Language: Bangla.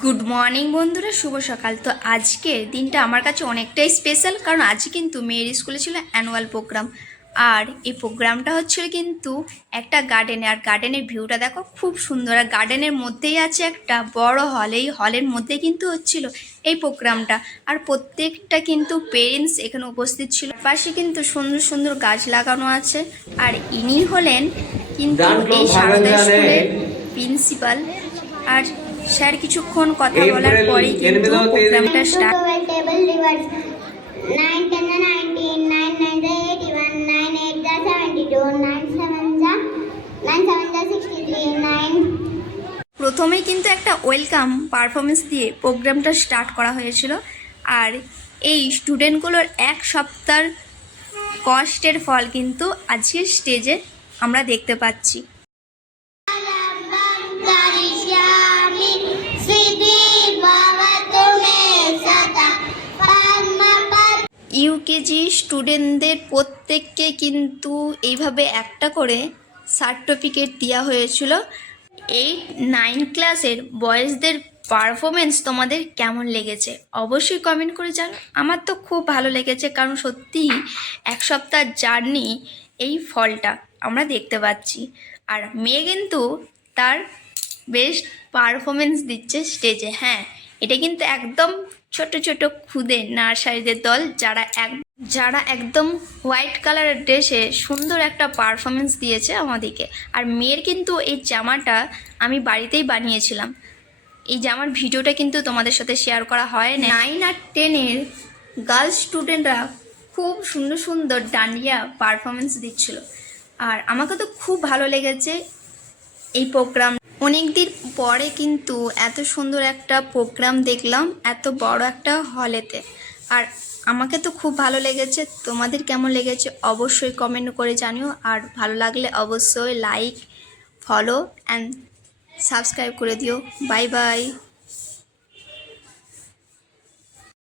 গুড মর্নিং বন্ধুরা, শুভ সকাল। তো আজকের দিনটা আমার কাছে অনেকটাই স্পেশাল, কারণ আজকে কিন্তু মেয়ের স্কুলে ছিল অ্যানুয়াল প্রোগ্রাম। আর এই প্রোগ্রামটা হচ্ছিল কিন্তু একটা গার্ডেনে, আর গার্ডেনের ভিউটা দেখো খুব সুন্দর। আর গার্ডেনের মধ্যেই আছে একটা বড় হল, এই হলের মধ্যে কিন্তু হচ্ছিল এই প্রোগ্রামটা। আর প্রত্যেকটা কিন্তু পেরেন্টস এখানে উপস্থিত ছিল। পাশে কিন্তু সুন্দর সুন্দর গাছ লাগানো আছে। আর ইনি হলেন কিন্তু এই সারদা স্কুলের প্রিন্সিপাল। আর স্যার কিছুক্ষণ কথা বলার পরেই কিন্তু প্রোগ্রামটা স্টার্ট। প্রথমেই কিন্তু একটা ওয়েলকাম পারফরমেন্স দিয়ে প্রোগ্রামটা স্টার্ট করা হয়েছিল। আর এই স্টুডেন্টগুলোর এক সপ্তাহ কষ্টের ফল কিন্তু আজকের স্টেজে আমরা দেখতে পাচ্ছি। ইউকেজি স্টুডেন্টদের প্রত্যেককে কিন্তু এইভাবে একটা করে সার্টিফিকেট দেওয়া হয়েছিল। 8-9 ক্লাসের বয়েজদের পারফরমেন্স তোমাদের কেমন লেগেছে অবশ্যই কমেন্ট করে জানো। আমার তো খুব ভালো লেগেছে, কারণ সত্যিই এক সপ্তাহ জার্নি এই ফলটা আমরা দেখতে পাচ্ছি। আর মেয়ে কিন্তু তার বেস্ট পারফরমেন্স দিচ্ছে স্টেজে। হ্যাঁ, এটা কিন্তু একদম ছোট ছোট খুদে নার্সারিদের দল, যারা একদম হোয়াইট কালারের ড্রেসে সুন্দর একটা পারফরমেন্স দিয়েছে আমাদেরকে। আর মেয়ের কিন্তু এই জামাটা আমি বাড়িতেই বানিয়েছিলাম। এই জামার ভিডিওটা কিন্তু তোমাদের সাথে শেয়ার করা হয় না। 9 আর 10-এর গার্লস স্টুডেন্টরা খুব সুন্দর সুন্দর ডান্ডিয়া পারফরমেন্স দিচ্ছিল। আর আমাকে তো খুব ভালো লেগেছে এই প্রোগ্রাম। অনেক দিন পরে কিন্তু এত সুন্দর একটা প্রোগ্রাম দেখলাম এত বড় একটা হলেতে। আর আমাকে তো খুব ভালো লেগেছে। তোমাদের কেমন লেগেছে অবশ্যই কমেন্ট করে জানিও। আর ভালো লাগলে অবশ্যই লাইক, ফলো অ্যান্ড সাবস্ক্রাইব করে দিও। Bye bye.